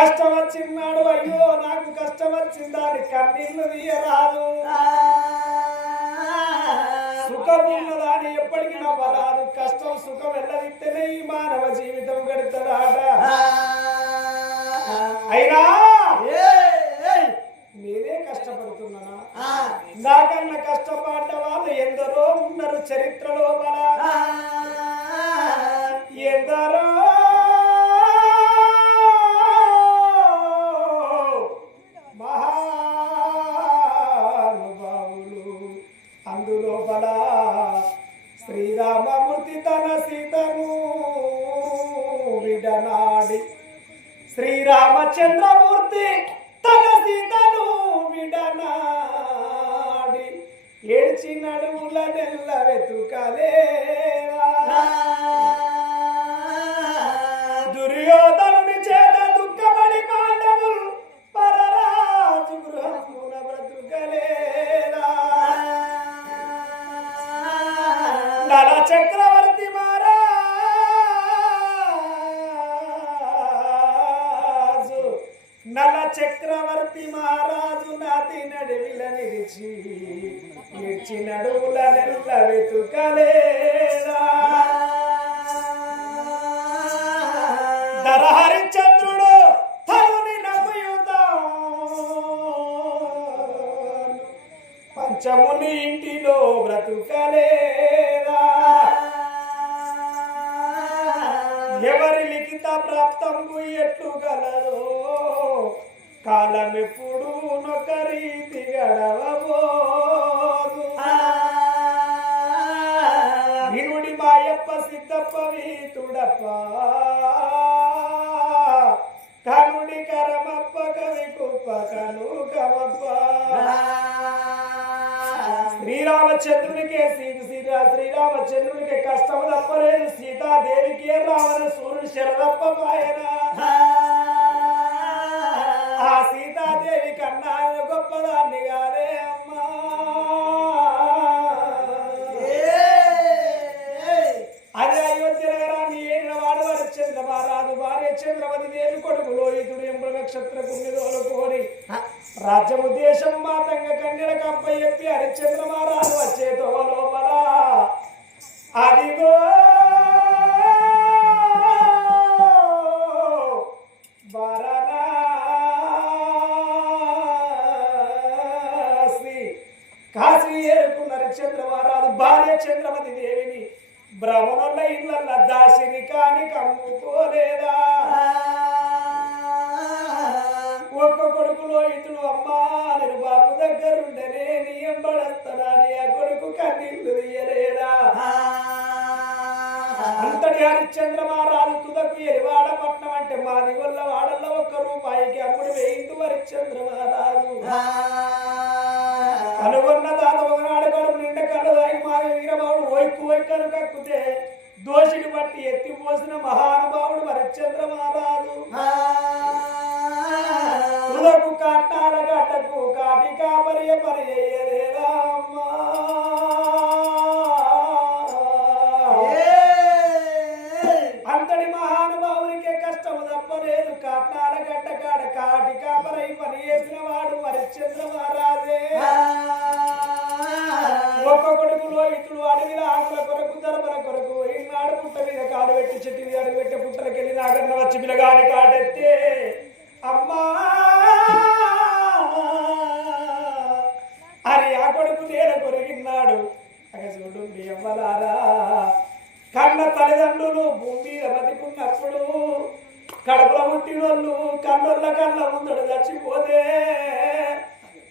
కష్టం వచ్చిన్నాడు అయ్యో నాకు కష్టం వచ్చిందని కన్నీళ్లు తీయరాదు సుఖం ఉన్నదాని ఎప్పటికీ నవ్వరాదు కష్టం సుఖం వెళ్ళదిస్తేనే ఈ మానవ జీవితం గడుపుతాడ అయినా నేనే కష్టపడుతున్నానా నాకన్నా కష్టపడ్డ వాళ్ళు ఎందరో ఉన్నారు చరిత్రలో ఎందరో మహానుభావులు అందులోపల శ్రీరామమూర్తి తన సీతను విడనాడి శ్రీరామచంద్రమూర్తి తన సీతను విడనాడి ఏడ్చి నడుముల నెల్ల వెతుకలేవా దుర్యోధనుని చేత దుఃఖపడి పాండవులు పరరాజు గృహమున బ్రతుకలేదా నల చక్రవర్తి నల చక్రవర్తి మహారాజు నాతి నడివిల నిలిచి ఇచ్చి నడువుల నెల్ల వెతుకలేదా హరిశ్చంద్రుడు తరుని నవ్వుయుతాం పంచముని ఇంటిలో బ్రతుకలేదా ఎవరి లిఖిత ప్రాప్తంబు ఎట్లు గలదో కాలమెప్పుడు నొకరీతి గడవబోదు వినుడి మాయప్ప సిద్ధప్ప వీతుడప్ప కనుడి కరమప్ప కవి కుప్ప కను కమప్ప శ్రీరామచంద్రునికే శ్రీరామచంద్రునికి కష్టము తప్పలేదు సీతాదేవికి రావణ సూర్యుడు శరదప్ప పాయన ఆ సీతాదేవి కన్నా గొప్పదాన్ని కాదే అమ్మా అదే అయోధ్య నగరాన్ని ఏలిన వాడు హరిశ్చంద్ర మహారాజు భార్య చంద్రవతి దేవి కొడుకు లోహితుడు ఎంబుల నక్షత్ర పుణ్యదోలు కోరి రాజ్యము దేశం మాతంగా కన్యల కంప చెప్పి హరిశ్చంద్ర మహారాజు వచ్చేతో లోపల అదిగో వారణాసి కాశీ ఏరుకున్న హరిశ్చంద్ర మహారాజు భార్య చంద్రవతి దేవిని బ్రాహ్మణుల ఇళ్ళ దాసిని కాని కమ్ముకోలేదా ఒక్క కొడుకులో ఇతడు అమ్మా నేను బాబు దగ్గరుండనే నీ ఎంబడస్తానని ఆ కొడుకు కన్నీళ్లు తీయలేదా అంతటి హరిశ్చంద్ర మహారాజు తుదకు ఎలివాడ పట్నం అంటే మాది వల్ల వాడల్లో ₹1 అమ్ముడు వేయిండు హరిశ్చంద్ర మహారాజు అనుకున్న తాత ఒకనాడు కడుపు నిండా కళ్ళు దాగి మాది వీరబాబుడు వైకను కక్కుతే దోషిని బట్టి ఎత్తిపోసిన మహానుభావుడు హరిశ్చంద్ర మహారాజు తుదకు కట్టాల గడ్డకు కాటి కాపరియ పరియలేదా అమ్మా అంతటి మహానుభావునికే కష్టము తప్పలేదు కట్నాల గడ్డ కాడ కాటి కాపరై పని చేసిన వాడు హరిశ్చంద్ర మహారాజే ఒక్క కొడుకులో ఇతడు అడవిల ఆకుల కొరకు దరబల కొరకు ఈనాడు పుట్ట మీద కాడు పెట్టి చెట్టు మీద అడుగు పెట్టే పుట్టలకెళ్ళి నాగన్న వచ్చి పిలగాని కాడెత్తే అమ్మా అని ఆ కొడుకు నేల కొరిగిన్నాడు చూడు అమ్మలారా కన్న తల్లిదండ్రులు భూమి మీద బతికున్నప్పుడు కడుపులో పుట్టినోళ్ళు కన్నోళ్ళ కళ్ళ ముందడు చచ్చిపోతే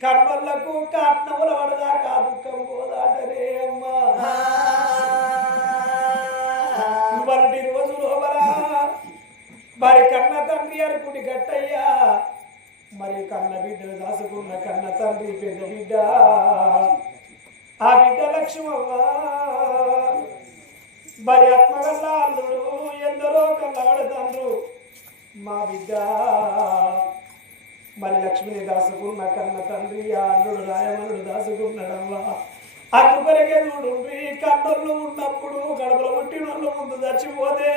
కన్నోళ్లకు కట్నముల పడదాకా దుఃఖం పోదాటరే అమ్మా ఇవాళ రోజు లోపల మరి కన్న తండ్రి అరుకుడి గట్టయ్యా మరి కన్న బిడ్డలు దాసుకున్న కన్న తండ్రి పెద్ద బిడ్డ ఆ బిడ్డ లక్ష్మవ్వ మరి ఆత్మగల్ల అల్లుడు ఎందరో కన్నవాడతండ్రు మా బిడ్డ మరి లక్ష్మిని దాసుకున్న కన్న తండ్రి ఆ అల్లుడు రాయమల్లుడు దాసుకున్నాడమ్మా అందుకొరకే చూడు కన్నోళ్ళు ఉన్నప్పుడు గడపల పుట్టినోళ్ళు ముందు చచ్చిపోతే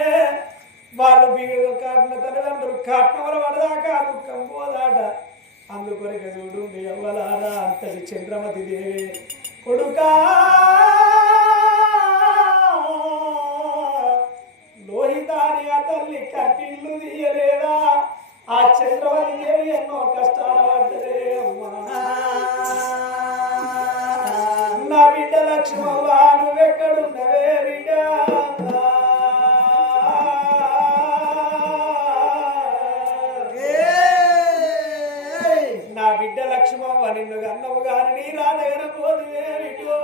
వాళ్ళు బిగులు కాటిన తల్లిదండ్రులు కాట్నముల పడదాకా దుఃఖం పోదాట అందుకొరక చూడు మీ అవ్వలారా అంతటి చంద్రమతి దేవి కొడుకా లోహితాని ఆ తల్లి కట్టిల్లు తీయలేదా ఆ చంద్రవతి దేవి ఎన్నో కష్టాలు పడ్డదే అమ్మా నా బిడ్డ లక్ష్మవ్వ నువ్వెక్కడున్నవే బిడ్డ నా బిడ్డ లక్ష్మవ్వ నిన్ను గన్నవు గాని నీ రాదగన పోదు వేరిటో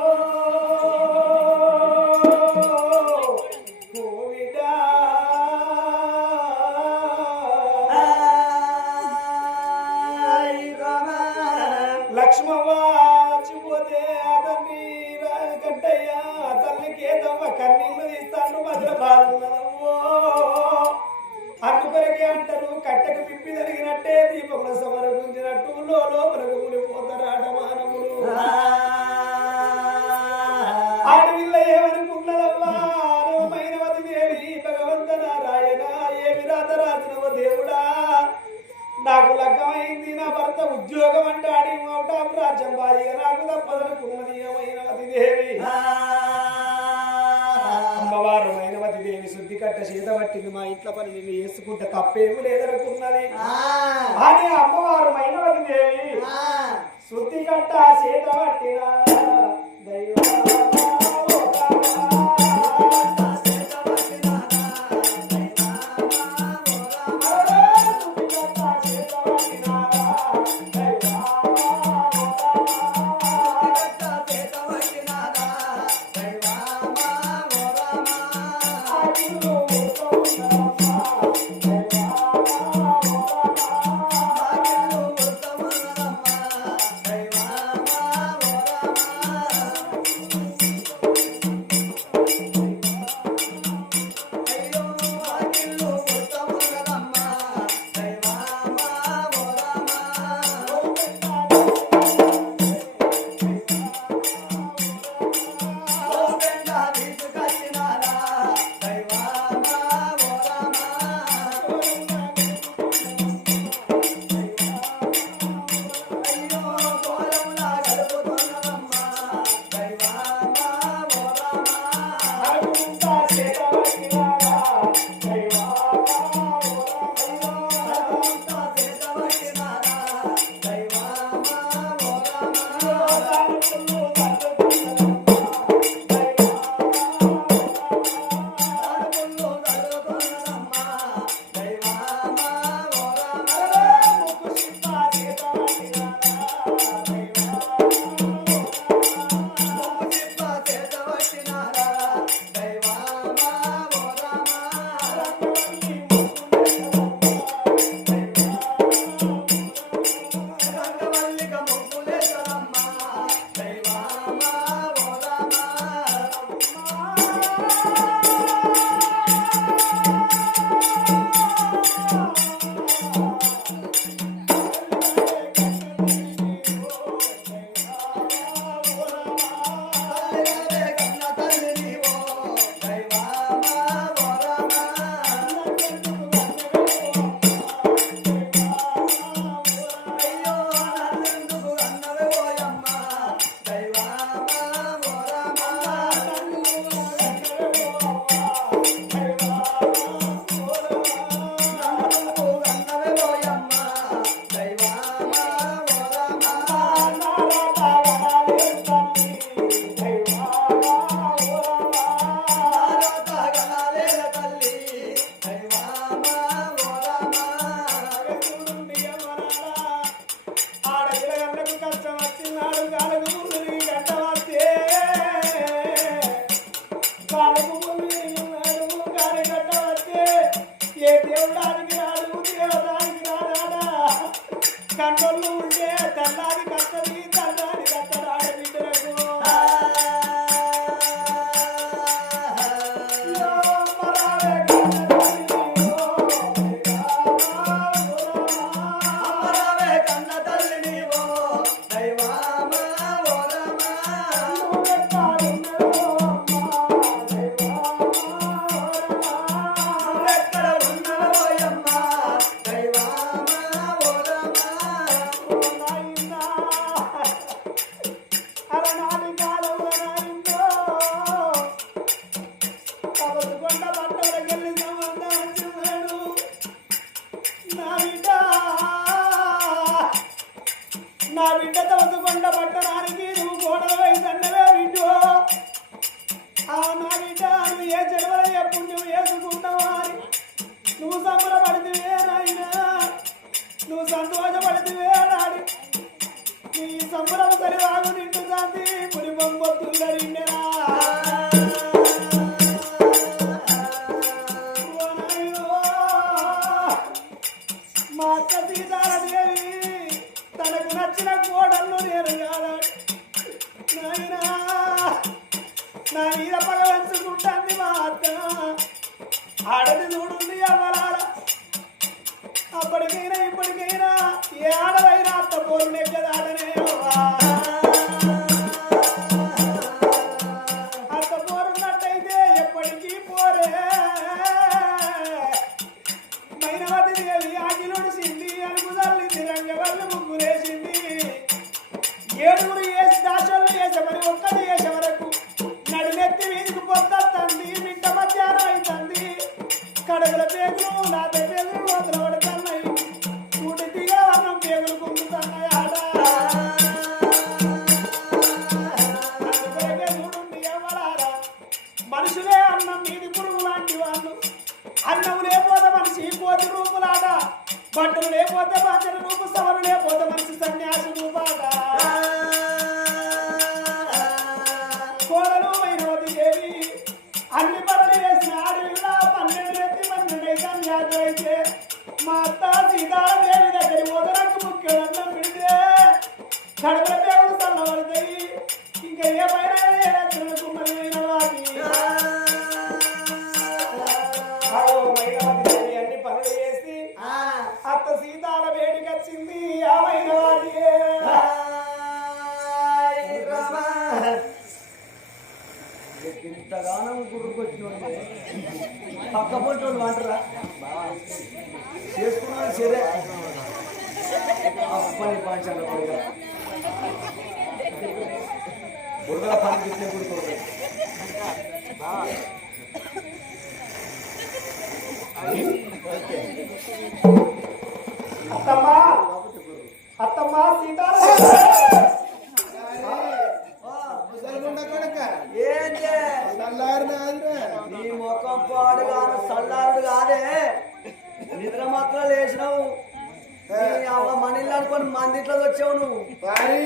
లక్ష్మవ్వ చిపోతే అతన్ని కట్టయ్యా తల్లికి ఏదవ్వ కన్నీళ్ళు తీస్తాను మధ్య బాధన్నదమ్మో అందుకొరకే అంటారు కట్టెకు పిప్పి జరిగినట్టే దీపముల సమరగుంచినట్టు లోపలకు మునిపోతారాట మానవులు ఆడవిల్ల ఏమనుకున్నదమ్మా మైనవతి దేవి భగవంత నారాయణ ఏమి రాత రాసినవ దేవుడా నాకు లగ్గమైంది నా భర్త ఉద్యోగం అంటాడి మౌటాం రాజ్యం బాయిగా నాకు తప్పదనుకున్నది మైనవతి దేవి అమ్మవారు మైనవతి దేవి శుద్ధి కట్ట చేత పట్టింది మా ఇంట్లో పని నేను వేసుకుంటే తప్పేమీ లేదనుకున్నది అని అమ్మవారు మైనవతి దేవి శుద్ధి కట్ట చేత పట్టిన దైవం కన్నోళ్ళు ఉంటే తెల్లారి కట్టది తెల్లారి కట్టడు ఆడబిడ్డలకు ఎక్కడ నా బిడ్డ తవ్వుకొండ పట్టణానికి నువ్వు కోడలై దండవే వింటో నా బిడ్డ నువ్వు ఏ జన్మల ఎప్పుడు నువ్వు వేసుకుంటావా అని నువ్వు సంబరపడితే నాయనా నువ్వు సంతోషపడితే నాడి నీ సంబరం సరివాగు నిండు శాంతి పులి బొంగొత్తులరిండెనా మా అక్క సీతాదేవి తనకు నచ్చిన కోడళ్ళు నేను కాదాడు నాయనా నా మీద పగవంచుకుంటాంది మా అత్త ఆడది చూడుంది అవ్వలాల అప్పటికైనా ఇప్పటికైనా ఏ ఆడదైనా అత్త పోరు నెగ్గదాడనే అత్త పోరున్నట్టయితే ఎప్పటికీ పోరే మైనవతి దేవి ఆకిలుడు సింది అనుకుదల్లింది రంగవల్లి ముగ్గులేసింది ఏడుగురు వేసి దాశలు వేసే మరి ఒక్కటి వేసే వరకు నడినెత్తి వీధికి పొద్దుంది మిట్ట మధ్యాహ్నం అవుతుంది కడుగుల పేగులు నాట పేగులు లోతుల పడుతున్నాయి కూటి దిగల వర్ణం పేగులు కుంగుతున్నాయి ఆడ అందుకొరకే చూడండి ఎవరారా మనుషులే అన్నం మీది పురుగు లాంటి వాళ్ళు అన్నం లేకపోతే మనిషి కోతి రూపులాట బట్టలు లేకపోతే బాధ్యత రూపు సవరు లేకపోతే మనిషి సన్యాసి రూపాట కోడలు మైనవతి దేవి అన్ని పనులు వేసిన ఆడవిగా 12 ఎత్తి 12 సన్యాసి అయితే మా అత్త సీతాదేవి దగ్గర ఓదరకు ముఖ్యం అన్నం పెడితే కడుపుల పేగులు చల్లబడతాయి ఇంకా ఏ పైన కుమ్మరి మైనవాది అన్ని పనులు చేసి అత్త సీతాల వేడికి వచ్చింది ఆమెన వాటికే ఇంతగానం గుర్తుకొచ్చిన పక్క పొంటోళ్ళు అంటారా చేసుకున్నాను సరే అప్పని పాంచాల బుర్ర పని గిట్లే గుర్తుకోవాలి అత్తమ్మా అత్తమ్మా సీతాల నీ ముఖం పాడు కాదు సల్లారుడు కాదే నిద్ర మాత్రం లేచినావు మనీళ్ళు అనుకోని మందిట్లో వచ్చావు నువ్వు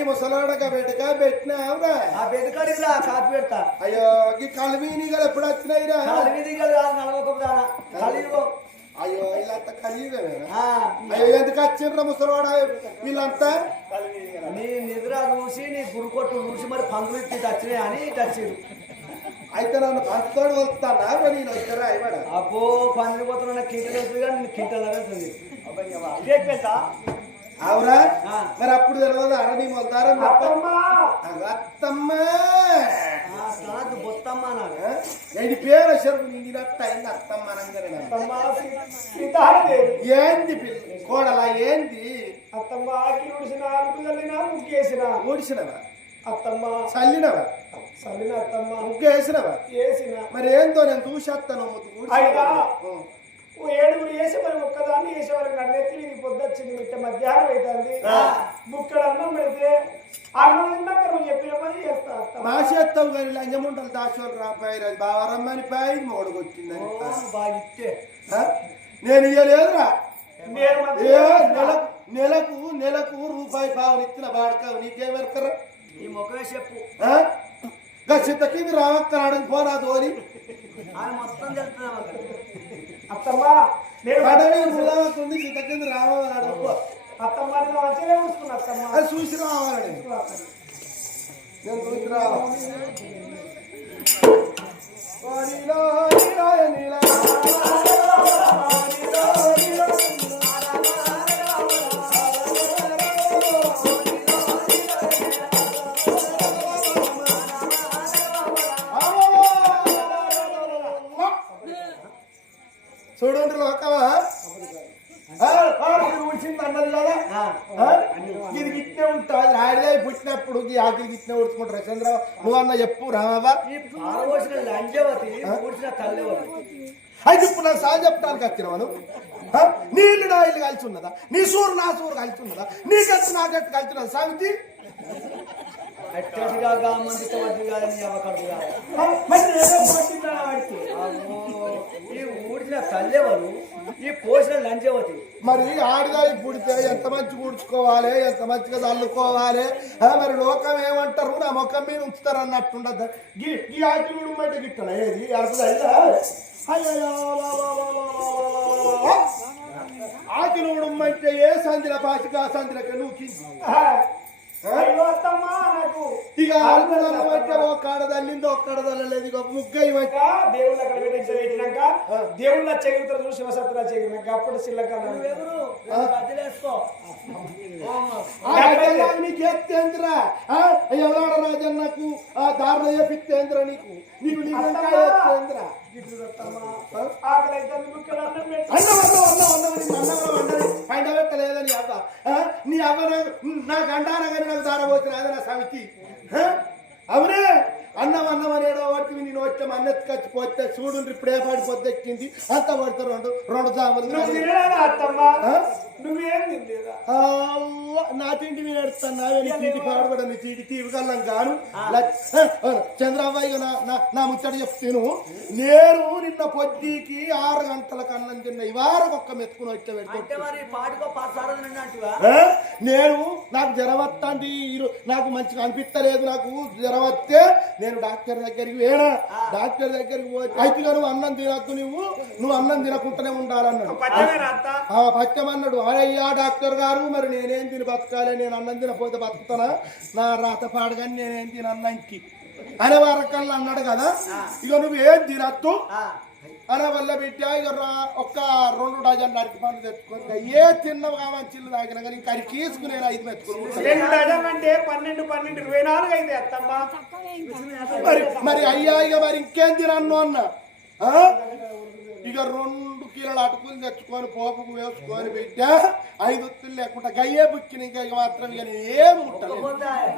ముసలాడక బెటక పెట్టినావురా ఆ బెటకడికి రా కాపీ పెడతా అయ్యో ఈ కలిమీనిగలు ఎప్పుడు వచ్చినాయిరా కలివిదిగలు కాదు నలవకపు దానా కలిగో అయ్యో వీళ్ళంతా కలియుగమేనా అయ్యో ఎందుకు వచ్చిండ్రా ముసలాడ వీళ్ళంతా నీ నిద్ర చూసి నీ గురుకొట్టు చూసి మరి పందులు ఇట్టి వచ్చినాయి అని వచ్చిండు అయితే నన్ను పంచుతోడు వస్తానా నేను వచ్చారా ఇవాడ అబ్బో పందిరి పోతున్నా కింటలు వస్తుంది కానీ నేను కింటలు అవుతుంది అవురా మరి అప్పుడు తెలియదు అరణి మొలతారా అత్తమ్మ బొత్తమ్మ ఏంటి పేరు వచ్చారు నిన్నట్ట అయింది అత్తమ్మ అనగానే ఏంది కోడలా ఏంది అత్తమ్మ ఆకి ఊడిసిన ఆలుకు చల్లినా ముగ్గేసిన ఊడిసినవా అత్తమ్మ చల్లినవా చల్లిన అత్తమ్మ ముగ్గు వేసినవా వేసిన మరి ఏందో నేను చూసేస్తాను అయినా 7 వేసి మరి ఒక్కదాన్ని వేసే వరకు నన్నెత్తి ఇది పొద్దుచ్చింది మిట్ట మధ్యాహ్నం అవుతుంది ముక్కడు అన్నం పెడితే అన్నం తిన్నాక నువ్వు చెప్పిన పని చేస్తా మా చేస్తావు కానీ లంజముంటలు దాచోలు రాపాయి బావరమ్మని పాయి మొగడు వచ్చిందని నేను ఇయ్యలేదురా నెలకు రూపాయి పావులు ఇచ్చిన బాడకావు నీకేమెరకరా ఈ ముఖమే చెప్పు గచ్చిత కింద రావక్కనాడు పోరా ధోని మొత్తం తెలుస్తున్నావు అత్తమ్మ నేను ఉంది చిత్త కింద రావాలన్నాడు అత్తమ్మ నేను మంచిగా చూసుకున్నా అత్తమ్మ అది చూసి రావాలని నేను చూసి రావాలి చూడండి లోకవా ఊడ్చింది అన్నది కదా ఇది గిట్నే ఉంటుంది ఆడిదే పుట్టినప్పుడు ఈ ఆకిలి గిట్నే ఊడ్చుకుంటారు చంద్రరావు నువ్వు అన్న చెప్పు రావా లంజవతి ఊడ్చిన తల్లివతి అయితే ఇప్పుడు నాకు సార్ చెప్పడానికి వచ్చినావను నీ ఇల్లు నా ఇల్లు కలిసి ఉన్నదా నీ సూరు నా సూరు కలిసి ఉన్నదా నీ గట్టు నా గట్టు కలిసి ఉన్నదా సామితి అట్టడిగా మందితో వడ్డీ కాదని అవకాశం మరి ఏదో పోతుందా వాడికి? ఈ ఊడిచిన తల్లేవారు ఈ పోసిన లంచేవతి మరి ఆడదాయి పుడితే ఎంత మంచి కూర్చుకోవాలి ఎంత మంచిగా చల్లుకోవాలి మరి లోకం ఏమంటారు నా ముఖం మీద ఉంచుతారు అన్నట్టుండదు ఈ ఆకిలుడు మాట గిట్టన ఏది ఆకిలుడు అంటే ఏ సంధిల పాచిగా సంధిలకి నువ్వు అయ్యో అత్తమ్మా నాకు ఇక ఆల్పడాల మధ్య ఒక్కడ తల్లిందో ఒక్కడ తల్లలేదు ఇక ముగ్గై మధ్య దేవుళ్ళ అక్కడ పెట్టినాక దేవుళ్ళ చెగురుతారు శివసత్తులా చెగిరినాక అప్పుడు సిల్లకన్నా వదిలేసుకో నీకు ఎత్తేంద్రా ఎవరాడ రాజన్నకు దారుణ చేపిస్తేంద్ర నీకు నీకు ఎత్తేంద్రా పెట్టలేదని అవ్వ నీ అవ్వ నాకు అంటారా కానీ నాకు దారబోతున్నా అదే నా సమితి అవునే అన్నం అనేడో వాటికి నేను వచ్చాం అన్నెత్తి ఖర్చిపోతే చూడు ఇప్పుడే పడిపోతే ఎక్కింది అంత పడితే రెండు జాములు నువ్వేం తినలేదా నా తిండి మీద ఎడుతున్నావే నీ తిండి పాడబడ నీ తిండి తీవగలం గాను చంద్రబాబు నా ముచ్చట చెప్తాను నేను నిన్న పొద్దుకి 6 గంటలకు అన్నం తిన్నా ఇవారకు ఒక్క మెత్తుకుని వచ్చా నేను నాకు జ్వరం వస్తుంది నాకు మంచిగా అనిపిస్తలేదు నాకు జ్వరం వస్తే నేను డాక్టర్ దగ్గరికి వేడా డాక్టర్ దగ్గరికి పోతే అయితే నువ్వు అన్నం తినద్దు నువ్వు అన్నం తినకుండానే ఉండాలన్నాడు పచ్చమన్నాడు అయ్యా డాక్టర్ గారు మరి నేనేం తిని బతకాలి నేను అన్నం తినపోతే బతుకుతానా నా రాత పాడగాని నేనేం తిన అన్నంకి అనే వారకల్లా అన్నాడు కదా ఇక నువ్వేం తినద్దు అనే వల్ల బిడ్డ ఇక ఒక్క 2 డజన్లు అరటి పండ్లు తెచ్చుకొని ఏ తిన్నగా మంచిలు తాగినా కానీ ఇంకా అది తీసుకుని నేను 5 మెత్తుకుని అంటే 12 24 అయితే అత్తమ్మా మరి అయ్యా ఇక మరి ఇంకేం తినన్ను అన్న ఇక 2 కిలోల అటుకులు తెచ్చుకొని పోపుకు వేసుకొని బిడ్డ 5 ఉత్తులు లేకుండా గయ్యే బుక్కిన ఇంకా మాత్రం ఇక నేను ఏం ఉంటాను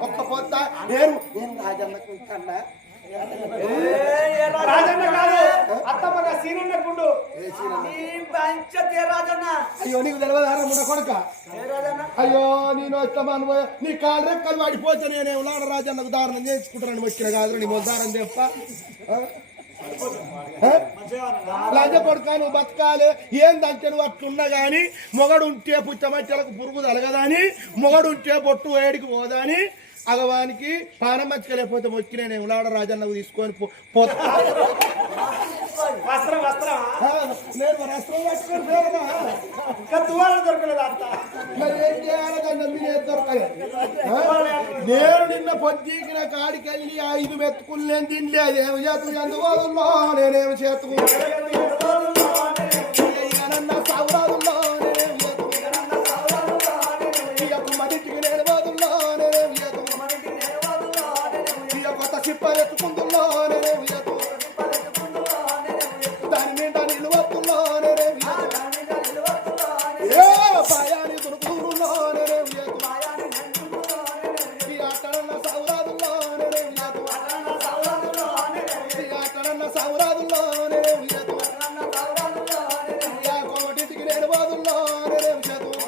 ఒక్క పొద్దు నేను రాజన్నకున్నా రాజన్న కాదు అత్తమ్మగా సీనన్నకుండు రాజన్న అయ్యో నీకు తెలియదారా ముడ కొడుక అయ్యో నేను వస్తామని నీ కాళ్ళు రెక్కలు పడిపోతే నేనే ఉన్నాడ రాజన్నకు దారుణం చేసుకుంటానని వచ్చిన కాదు నీ మొద్దారం చెప్ప లంజ కొడుక నువ్వు బతకాలి ఏందంటే నువ్వు అట్లున్నా గాని మొగడు ఉంటే పుచ్చమచ్చలకు పురుగు తలగదని మొగడు ఉంటే బొట్టు వేడికి పోదని అగవానికి పానం మంచిగా లేకపోతే మొక్కి నేను ఉలాడ రాజన్నకు తీసుకొని పోతా వస్త్రం నేను వస్త్రం కట్టుకొని తువాలు దొరకలేదు అంత మరి ఏం చేయాలి దాన్ని దొరకలే నేను నిన్న పొద్దుకిన కాడికి వెళ్ళి 5 మెత్తుకులు నేను తినలే అదేమి చేతుకు ఎందుకోదుల్లో నేనేమి చేతుకు సౌరాదుల్లో మదింటికి నేను పోదుల్లో నేనేమి చేతుకు చిప్పలెత్తుకుందుల్లో నేనేమి చేతుకు దాని నిండా నిలువత్తుల్లో నేనేమి ఏ పాయాని దుర్గూరులో నేనేమి చేతుకు సౌరాదుల్లో నేనేమి చేతుకు సౌరాదుల్లో నేనేమి చేతుకు కోమటింటికి నేను పోదుల్లో నేనేమి చేతుకు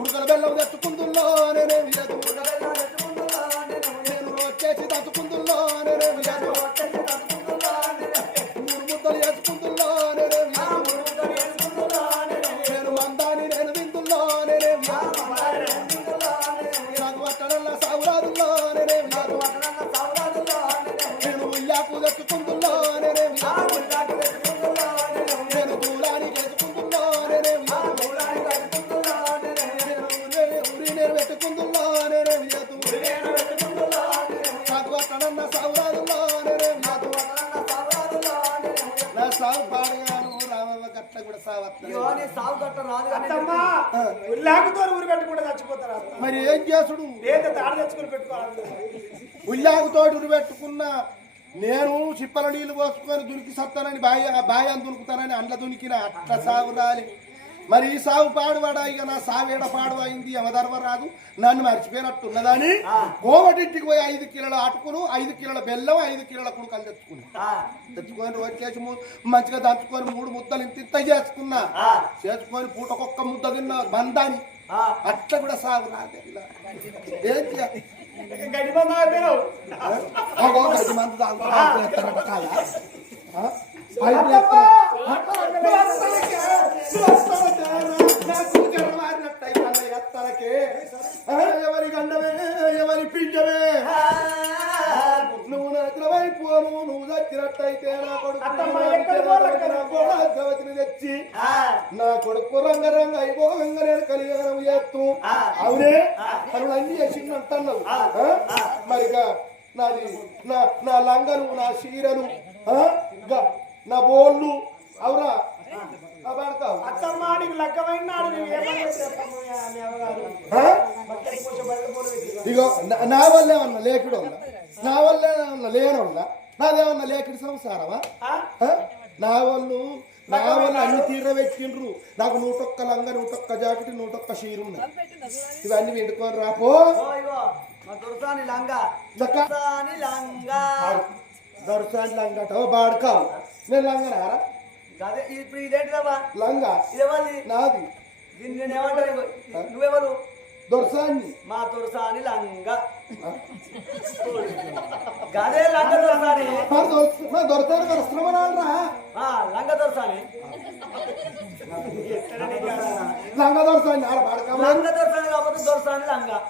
ఉడకల బెల్లం తెచ్చుకుందుల్లో నేనేమి చేతుకు చేసి తట్టుకుందుల్లో నేనేమి చేతుకు 3 ముద్దలు చేసుకుందుల్లో నేనేమి నేను మందాని నేను తిందుల్లో నేనేమి నాకు అక్కడల్లా సౌరాదుల్లో నేనేమి నేను ఉల్లాకు తెచ్చుకుందుల్లో నేనేమి నేను దూరానికి వేసుకుందుల్లో నేనేమి నేను పెట్టుకుందుల్లో నేనేమి చేతు నాకు అక్కడన్నా సౌరాదుల్లో నేనేమి నా సాగు పాడగాను రామవ్వ గట్ట కూడా సాగు కట్ట రాదు అత్తమ్మా ఉల్లాకుతో ఊరు పెట్టుకుంటే చచ్చిపోతారు మరి ఏం చేసుడు లేదా తాడు తెచ్చుకొని పెట్టుకోవాలి ఉల్లాకుతో ఉరి పెట్టుకున్నా నేను చిప్పల నీళ్లు పోసుకొని దునికి సత్తానని బాయి అని దునుకుతానని అండ్ల దునికిన అట్లా సాగు రాలి మరి ఈ సాగు పాడువాడా ఇక నా సావేడ పాడు అయింది యమధర్మరాదు నన్ను మర్చిపోయినట్టున్నదని కోమటింటికి పోయి 5 కిలోల అటుకులు 5 కిలోల బెల్లం 5 కిలోల కుడుకలు తెచ్చుకొని వచ్చేసి మంచిగా దంచుకొని 3 ముద్దలు ఇంత చేసుకున్నా చేసుకొని పూటకొక్క ముద్ద తిన్నా బందాని అట్లా కూడా సాగు రాదే ఏం చేయాలి గడ్డి మందు ఆగిపోయినావు. గడ్డి మందు తాగుతారట కాదా ఎవరి గండమే ఎవరి పిండమే నువ్వు నచ్చినవై పోను నువ్వు నచ్చినట్టయితే నా కొడుకు తెచ్చి నా కొడుకు రంగరంగ అయిపోగంగా నేను కలిగాను చేస్తూ అవునే తను అన్ని చేసిందంటున్నావు మరిగా నాది నా లంగలు నా చీరలు నా బోళ్ళు అవురా అత్తమ్మాడికి లెక్కమైన ఇగో నా వల్లే ఉన్నా లేకుడు ఉన్నా నా వల్లే ఉన్నా లేనున్నా నాదేమన్నా లేకుడి సంసారమా నా వాళ్ళు అన్ని తీర పెట్టిండ్రు నాకు 101 లంగ 101 జాకెట్ 101 చీర ఉన్నాయి ఇవన్నీ పెట్టుకొని రాపో దొరసాని లంగట బాడుకావు నేను లంగనారా అదే ఇప్పుడు ఇదేంటిదమ్మా లంగా ఇదేవాలి నాది దీన్ని ఏమంటారు నువ్వెవరు దొరసాన్ని మా దొరసాని లంగా గదే లంగ దొరసాని దొరసాని వస్త్రమనాలరా లంగ దొరసాని లంగ దొరసాన్ని ఆడ బాడుకావు లంగ దొరసాని కాకపోతే దొరసాని లంగా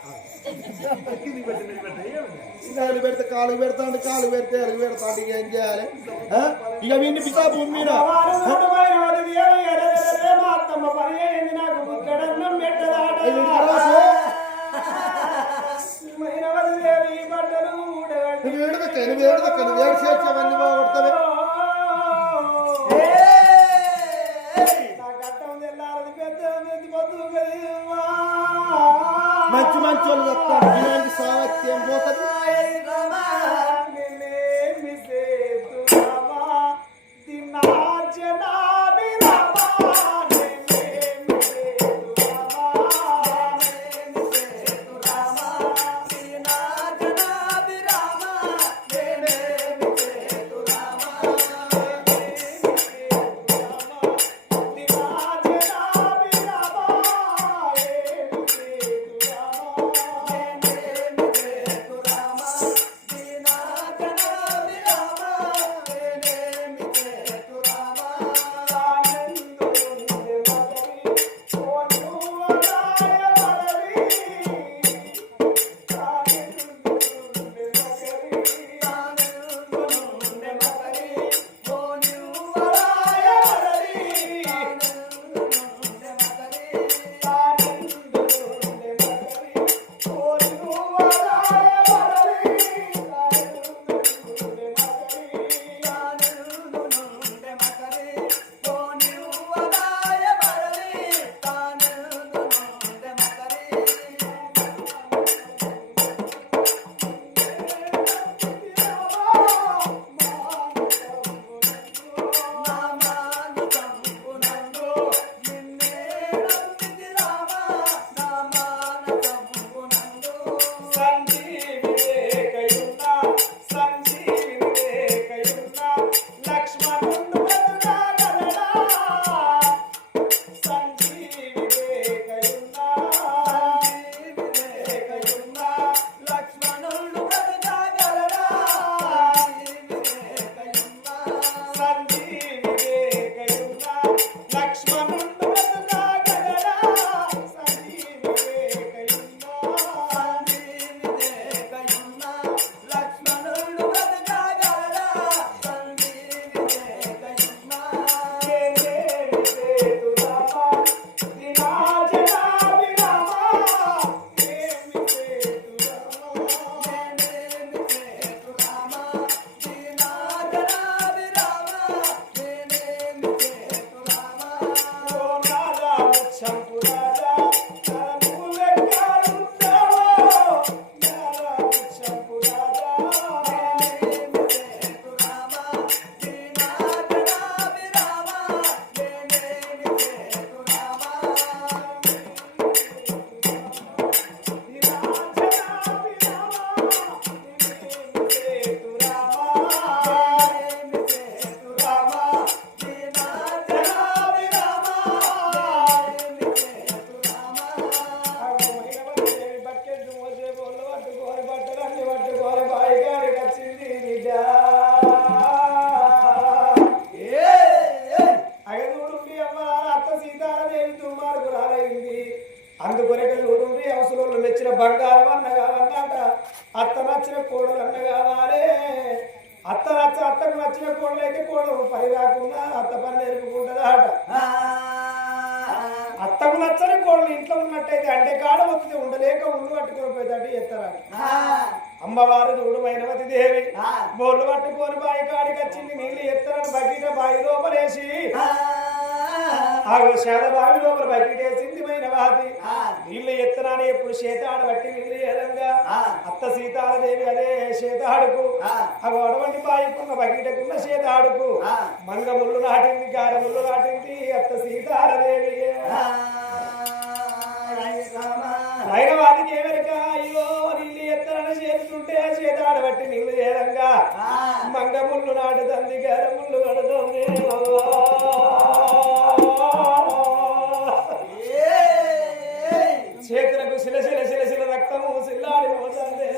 కాలు పెడితే కాలు పెడతాడు కాలు పెడితే ఎలుగు పెడతాడు ఇక ఏం చేయాలి ఇక వీడిని పితా భూమి మీద వేడు చేర్చవన్నీ బాగుపడతావే మంచి మంచి వాళ్ళు చెప్తారు ఇలాంటి సామర్థ్యం పోతుంది అయింది. అందుకొరకే చూడండి అవసరంలో మెచ్చిన బంగారం అన్న కావన్నట, అత్త నచ్చిన కోడలు అన్న కావాలి. అత్తకు నచ్చిన కోడలు అయితే కోడలు పని రాకుండా అత్త పని నేర్పుకుంటుందట. అత్తకు నచ్చని కోడలు ఇంట్లో ఉన్నట్టయితే అంటే కాడ వస్తుంది ఉండలేక ఉండు పట్టుకొని పోయేటట్టు చేస్తారట. అమ్మవారు చూడు మైనవతి దేవి బోర్లు పట్టుకొని బావి కాడికి వచ్చింది. నీళ్లు ఎత్తరని బకెట బావి లోపలేసి శాద బావి లోపల బకెట్ వేసింది మైనవాతి. నీళ్లు ఎత్తరాని ఎప్పుడు చేతాడు బట్టి నీళ్లు ఏదంగా అత్త సీతాలదేవి అదే చేతాడుకు అటువంటి బావికున్న బకెటకున్న చేతాడుకు మంగ ముళ్ళు నాటింది, గార ముళ్ళు నాటింది అత్త సీతాలదేవి. మైనవాతికి ఏమెరక అయ్యో నీళ్లు ఎత్తరని చేస్తుంటే చేతాడు బట్టి నీళ్లు ఏదంగా మంగ ముళ్ళు నాటుతుంది, గార ముళ్ళు కడుతుంది. చేతులకు శిలశిల శిలశిల రక్తము సిల్లాడి పోతుంది.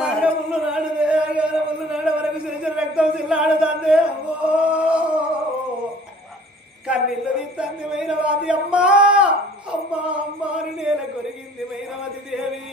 మంగముళ్ళు నాడుదే గారముళ్ళు నాడు వరకు శిలశిల రక్తం సిల్లాడుతుంది. కన్నీళ్ళు తీస్తుంది మైనవాతి. అమ్మా అమ్మా అమ్మా అని నేల కొరిగింది మైనవతి దేవి.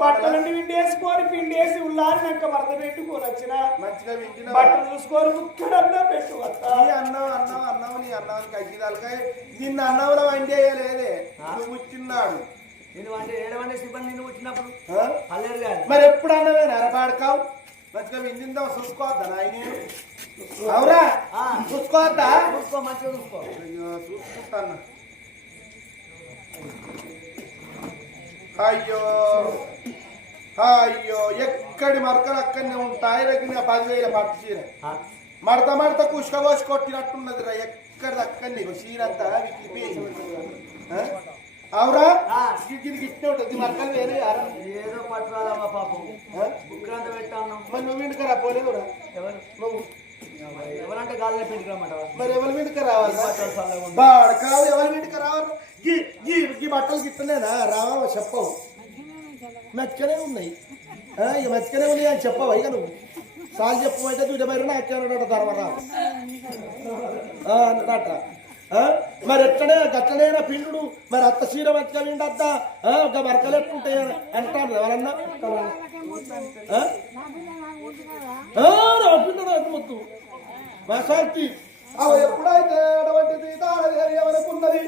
బట్టలన్నీ విండేసుకొని పిండేసి ఉల్లారినాక వరద పెట్టుకొని వచ్చిన మంచిగా వింటిన బట్టలు చూసుకొని ముక్కడన్నా పెట్టు అన్నావు నీ అన్నానికి అగ్గిదాలకాయ నిన్న అన్నంలో వండి వేయలేదే నువ్వు వచ్చిన్నాడు. నేను అంటే ఏడవండి సిబ్బంది నిన్ను వచ్చినప్పుడు మరి ఎప్పుడు అన్నవే నరబాడకావు మంచిగా విందిందా చూసుకోవద్దా నాయన అవురా చూసుకోవద్దా చూసుకో మంచిగా చూసుకో. అయ్యో చూసుకుంటాను. అయ్యో అయ్యో ఎక్కడి మరకలు అక్కడనే ఉంటాయి. రకంగా 10,000 పట్టు చీర మడత కుష్కబోసి కొట్టినట్టున్నది రా. ఎక్కడిది అక్కడనే చీర అంతా వికిలిపోయింది. అవురా గిరికి ఇట్టే ఉంటుంది మరకలు వేరే ఏదో పట్టురాదమ్మా పాపం ఉగ్రాంత పెట్టాను. మరి నువ్వు ఇంటికరా పోలేవురా ఎవరు నువ్వు ఎవరంటే గాలిలో పెట్టుకురమ్మాట. మరి ఎవరి వీటికి రావాలి బాడు కాదు ఎవరి వీటికి రావాలి. ఈ బట్టలు గిట్టలేదా రావా చెప్పవు మెచ్చనే ఉన్నాయి. ఇక మంచిగానే ఉంది అని చెప్పవా ఇక నువ్వు సాల్ చెప్పమంటే దుడ్డబైరు నాకేమన్నాడు ధర్మరా అన్నట మరి ఎట్లనే గట్లనేనా పిండు మరి అత్త చీర మంచిగా విండద్దా ఒక మరకలు ఎట్లుంటాయి అంటారు ఎవరన్నా మొత్తం మా శాంతి ఎప్పుడైతే అటువంటిది తాళదేవి ఎవరికున్నది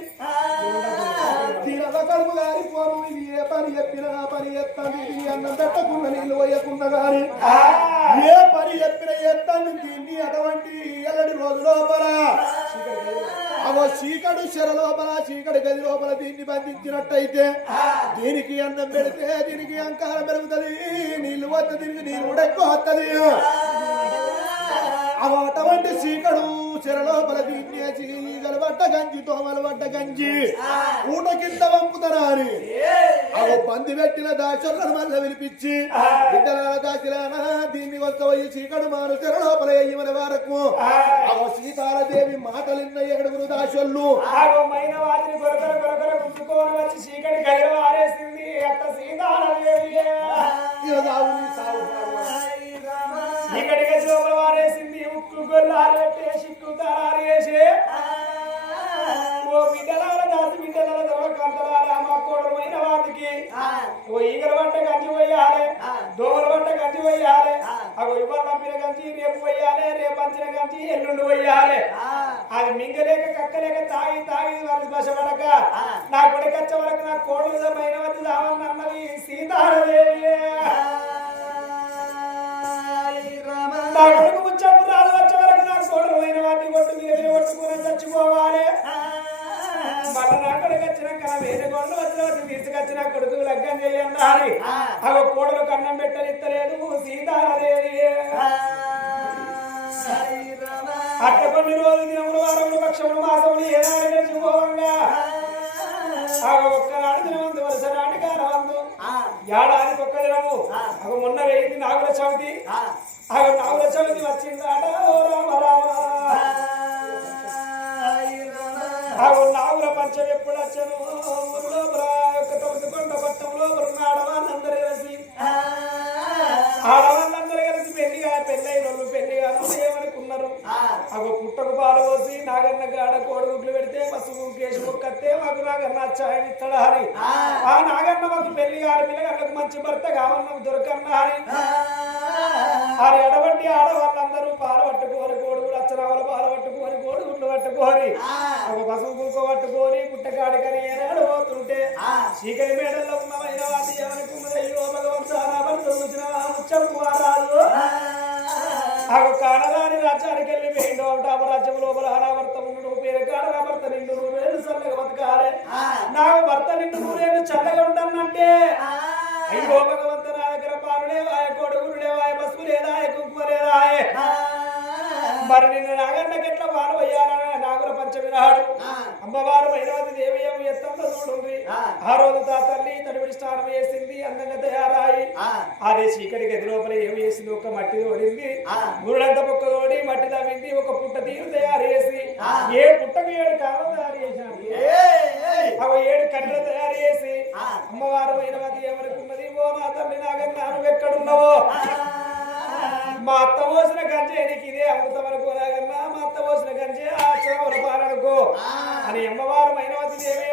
తీరవ కడుపు గారి పోను ఇది ఏ పని చెప్పినా పని ఎత్తాను ఇది అన్నం పెట్టకున్న నీళ్ళు పోయకున్న గాని ఏ పని చెప్పినా ఎత్తాను దీన్ని అటువంటి ఎల్లడి రోజు లోపల అవో చీకడు చెర లోపల చీకటి గది లోపల దీన్ని బంధించినట్టయితే దీనికి అన్నం పెడితే దీనికి అంకారం పెరుగుతుంది నీళ్లు వద్ద దీనికి నీరు కూడా ఎక్కువ వస్తుంది అటువంటి చీకడు చెర లోపల దీన్నేసి ఈగలు పడ్డ గంజి తోమలు పడ్డ గంజి ఊట కింద వంపుతారా అని అవో పంది పెట్టిన దాచొల్లను మళ్ళీ పిలిపించి ఇద్దరు దాచిలానా దీన్ని వస్తపోయి చీకడు మాను చెర లోపల వేయమని వరకు అవో సీతాలదేవి మాటలిన్న ఏడుగురు దాచొల్లు మైన వాటిని కొరకర కొరకర గుర్తుకోని వచ్చి చీకటి గదిలో ఆరేసింది అట్ట సీతాలదేవి చీకటి గది లోపల వారేసింది ఉక్కు గొల్లారెట్టే సిక్కు తరారేసి ఓ బిడ్డలాల దాసి బిడ్డలాల దొర కంటలాల మా కోడమైన వాటికి ఓ ఈగల వంట గంజి పోయాలి దోమల వంట గంజి పోయాలి అవి ఇవాళ పంపిన గంజి రేపు పోయాలి రేపు పంచిన గంజి ఎల్లుండి పోయాలి అది మింగలేక కక్కలేక తాగి తాగి వాళ్ళు బసపడక నా కొడుకు వచ్చే వరకు నా కోడలు మైన వచ్చి రావాలని అన్నది సీతాదేవి నా కొడుకు ముచ్చపు రాదు వచ్చే వరకు నా కోడలు మైన వాటిని కొట్టు మీద కొట్టుకుని చచ్చిపోవాలి మళ్ళీ నా కొడుకు వచ్చినాక వేరే కోడలు వచ్చిన తీసుకొచ్చిన కొడుకు లగ్గం చేయన్నారు అవి కోడలు కన్నం పెట్టనిత్తలేదు సీతాదేవి అట్ల కొన్ని రోజులు దినములు వారములు పక్షములు మాసములు ఏనాడు గడిచిపోవంగా ఒక్కనాడు దినవంతు వరుస నాటి కారవంతు ఏడాది ఒక్క దినము మొన్న వేయింది నాగుల చవితి నాగుల చవితి వచ్చిందాట ఓ రామ రామ నాగుల పంచం ఎప్పుడు వచ్చాను లోపల యొక్క తొమ్మిది కొండ పట్టంలో ఆడవాళ్ళందరూ కలిసి పెళ్ళి వాళ్ళు పెళ్లిగా ఏమనుకున్నారు పుట్టకు పాలు పోసి నాగన్న గాడ కోడిగుడ్లు పెడితే పసుపు కేసు మొక్కతే మాకు నాగన్న అచ్చాయని ఇస్తాడా అని ఆ నాగన్న మాకు పెళ్లి గారి పిల్లగన్నకు మంచి భర్త కావన్న దొరకన్నా అని అది ఎడబట్టి ఆడవాళ్ళందరూ పాలు పట్టుకోని కోడిగుడు అచ్చరావులు పాలు పట్టుకోని కోడిగుడ్లు పట్టుకోని పసుపు కుక్క పట్టుకోని పుట్టకాడికని ఏనాడు పోతుంటే చీకటి మేడల్లో ఉన్నమైన వాటి ఏమనుకున్నది అయ్యో భగవంతుడు భర్త చూసిన ముచ్చపు వారాలు కాడరాని రాజ్యానికి వెళ్ళి పోయిండు రాజ్యం లోపల భర్త ఉండు పేరు కాడరా భర్త నిండు నూరేళ్ళు చల్లగా బతకాలే నాకు భర్త నిండు నూరేళ్ళు చల్లగా ఉంటానంటే అయ్యో భగవంత నా దగ్గర పాలుడే వాయ కొడుకులే వాయ పసుపు లేదా కుంకుమ లేదా మరి నిన్ను నాగన్నకి ఎట్లా పాలు పోయాలని నాగుల పంచమి నాడు అమ్మవారు వైరావతి దేవి ఎత్తంలో చూడుంది ఆ రోజు తా తల్లి తడివిడి స్నానం వేసింది అందంగా తయారాయి అదే చీకటి గది లోపల ఏమి చేసింది ఒక మట్టి తోడింది గురుడంత పొక్క తోడి మట్టి తవ్వింది ఒక పుట్ట తీరు తయారు చేసి ఏ పుట్టకు 7 కాలం తయారు చేసినాడు అవి 7 కన్నెలు తయారు చేసి అమ్మవారు వైరావతి ఏమనుకున్నది ఓ నా తల్లి నాగన్న నువ్వు ఎక్కడున్నావో మా అత్త పోసిన గంజే నీకు ఇదే అమృతం అనుకోనాగన్నా మా అత్త పోసిన గంజే ఆ చెవుల పాలనుకో అని అమ్మవారు మైనవతి దేవి